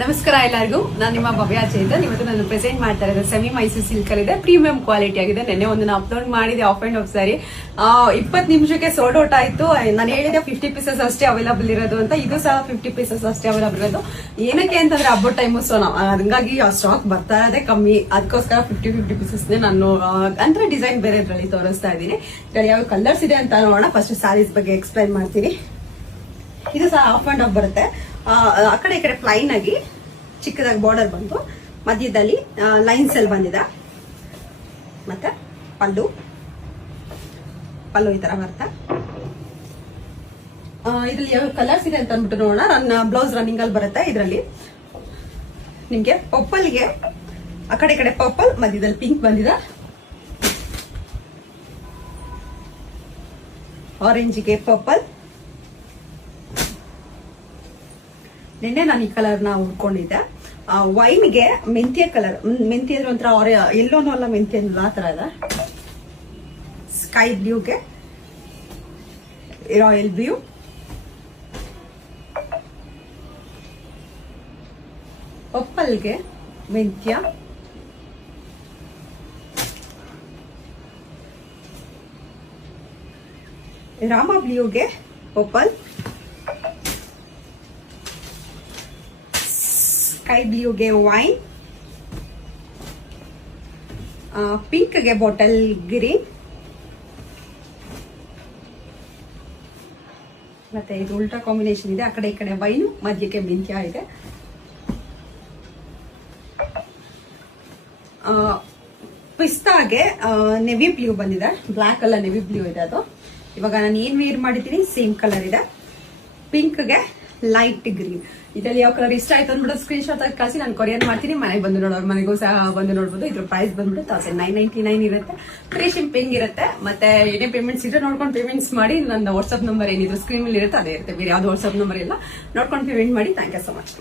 ನಮಸ್ಕಾರ ಎಲ್ಲರಿಗೂ. ನಾನು ನಿಮ್ಮ ಭವ್ಯ ಚೇತನ್. ಇವತ್ತು ನಾನು ಪ್ರೆಸೆಂಟ್ ಮಾಡ್ತಾ ಇರೋದು ಸೆಮಿ ಮೈಸೂರು ಸಿಲ್ಕ್ ಅಲ್ಲಿ ಇದೆ. ಪ್ರೀಮಿಯಂ ಕ್ವಾಲಿಟಿ ಆಗಿದೆ. ನೆನ್ನೆ ಒಂದು ಅಪ್ಲೋಡ್ ಮಾಡಿದೆ ಆಫ್ ಅಂಡ್ ಆಫ್ ಸಾರಿ. 20 ನಿಮಿಷಕ್ಕೆ ಸೋಲ್ಡ್ ಔಟ್ ಆಯ್ತು. ನಾನು ಹೇಳಿದೆ 50 ಪೀಸಸ್ ಅಷ್ಟೇ ಅವೈಲಬಲ್ ಇರೋದು ಅಂತ. ಇದು ಸಹ 50 ಪೀಸಸ್ ಅಷ್ಟೇ ಅವೈಲಬಲ್ ಇರೋದು. ಏನಕ್ಕೆ ಅಂತಂದ್ರೆ ಹಬ್ಬದ ಟೈಮು, ಸೊ ಹಂಗಾಗಿ ಆ ಸ್ಟಾಕ್ ಬರ್ತಾ ಇದೆ ಕಮ್ಮಿ. ಅದಕ್ಕೋಸ್ಕರ 50 ಪೀಸಸ್ ನಾನು ಅಂದ್ರೆ ಡಿಸೈನ್ ಬೇರೆ ಇದ್ರಲ್ಲಿ ತೋರಿಸ್ತಾ ಇದ್ದೀನಿ. ಇದ್ರಲ್ಲಿ ಯಾವ ಕಲರ್ಸ್ ಇದೆ ಅಂತ ನೋಡೋಣ. ಫಸ್ಟ್ ಸ್ಯಾರೀಸ್ ಬಗ್ಗೆ ಎಕ್ಸ್ಪ್ಲೈನ್ ಮಾಡ್ತೀನಿ. ಇದು ಸಹ ಆಫ್ ಅಂಡ್ ಆಫ್ ಬರುತ್ತೆ. ಆ ಕಡೆ ಈ ಕಡೆ ಪ್ಲೈನ್ ಆಗಿ ಚಿಕ್ಕದಾಗಿ ಬಾರ್ಡರ್ ಬಂತು, ಮಧ್ಯದಲ್ಲಿ ಲೈನ್ಸ್ ಅಲ್ಲಿ ಬಂದಿದೆ. ಮತ್ತೆ ಪಲ್ಲು ಈ ತರ ಬರುತ್ತೆ. ಇದ್ರಲ್ಲಿ ಯಾವ ಕಲರ್ಸ್ ಇದೆ ಅಂತ ಅಂದ್ಬಿಟ್ಟು ನೋಡೋಣ. ಬ್ಲೌಸ್ ರನ್ನಿಂಗ್ ಅಲ್ಲಿ ಬರುತ್ತೆ. ಇದರಲ್ಲಿ ನಿಮ್ಗೆ ಪರ್ಪಲ್ಗೆ ಆ ಕಡೆ ಈ ಕಡೆ ಪರ್ಪಲ್, ಮಧ್ಯದಲ್ಲಿ ಪಿಂಕ್ ಬಂದಿದೆ. ಆರೆಂಜ್ಗೆ ಪರ್ಪಲ್. ನಿನ್ನೆ ನಾನು ಈ ಕಲರ್ ನ ಉಟ್ಕೊಂಡಿದ್ದೆ. ವೈನ್ಗೆ ಮೆಂತ್ಯ ಕಲರ್, ಮೆಂತ್ಯ ಅಂದ್ರೆ ಒಂಥರ ಎಲ್ಲೋನು ಅಲ್ಲ, ಮೆಂತ್ಯ ಆ ತರ ಇದೆ. ಸ್ಕೈ ಬ್ಲೂಗೆ ರಾಯಲ್ ಬ್ಲೂ, ಪರ್ಪಲ್ಗೆ ಮೆಂತ್ಯ, ರಾಮ ಬ್ಲೂಗೆ ಪರ್ಪಲ್, ಸ್ಕೈ ಬ್ಲೂಗೆ ವೈನ್, ಪಿಂಕ್ಗೆ ಬಾಟಲ್ ಗ್ರೀನ್, ಮತ್ತೆ ಇದು ಉಲ್ಟಾ ಕಾಂಬಿನೇಷನ್ ಇದೆ. ಆ ಕಡೆ ಈ ಕಡೆ ವೈನು, ಮಧ್ಯಕ್ಕೆ ಮೆಂತ್ಯ ಇದೆ. ಪಿಸ್ತಾಗೆ ನೆವಿ ಬ್ಲೂ ಬಂದಿದೆ. ಬ್ಲಾಕ್ ಅಲ್ಲ, ನೆವಿ ಬ್ಲೂ ಇದೆ ಅದು. ಇವಾಗ ನಾನು ಏನ್ ವೇರ್ ಮಾಡಿದ್ದೀನಿ ಸೇಮ್ ಕಲರ್ ಇದೆ. ಪಿಂಕ್ಗೆ ಲೈಟ್ ಗ್ರೀನ್. ಇದರಲ್ಲಿ ಯಾವ ಕಲರ್ ಇಷ್ಟ ಆಯ್ತು ಅಂದ್ಬಿಟ್ಟು ಸ್ಕ್ರೀನ್ ಶಾಟ್ ಆಗಿ ಕಳಿಸಿ ನಾನು ಕೊರಿಯರ್ ಮಾಡ್ತೀನಿ. ಮನೆಗೆ ಬಂದು ನೋಡೋರು ಮನೆಗೂ ಸಹ ಬಂದು ನೋಡ್ಬೋದು. ಇದ್ರ ಪ್ರೈಸ್ ಬಂದ್ಬಿಟ್ಟು 1999 ಇರುತ್ತೆ. ಫ್ರೀ ಶಿಪ್ಪಿಂಗ್ ಇರುತ್ತೆ. ಮತ್ತೆ ಏನೇ ಪೇಮೆಂಟ್ಸ್ ಇದ್ರೆ ನೋಡ್ಕೊಂಡು ಪೇಮೆಂಟ್ಸ್ ಮಾಡಿ. ನನ್ನ ವಾಟ್ಸ್ಆಪ್ ನಂಬರ್ ಏನಿದ್ರು ಸ್ಕ್ರೀನ್ ಮೇಲೆ ಇರುತ್ತೆ ಅದೇ ಇರುತ್ತೆ. ಬೇರೆ ಯಾವ್ದು ವಾಟ್ಸ್ಆಪ್ ನಂಬರ್ ಇಲ್ಲ. ನೋಡ್ಕೊಂಡು ಪೇಮೆಂಟ್ ಮಾಡಿ. Thank you so much.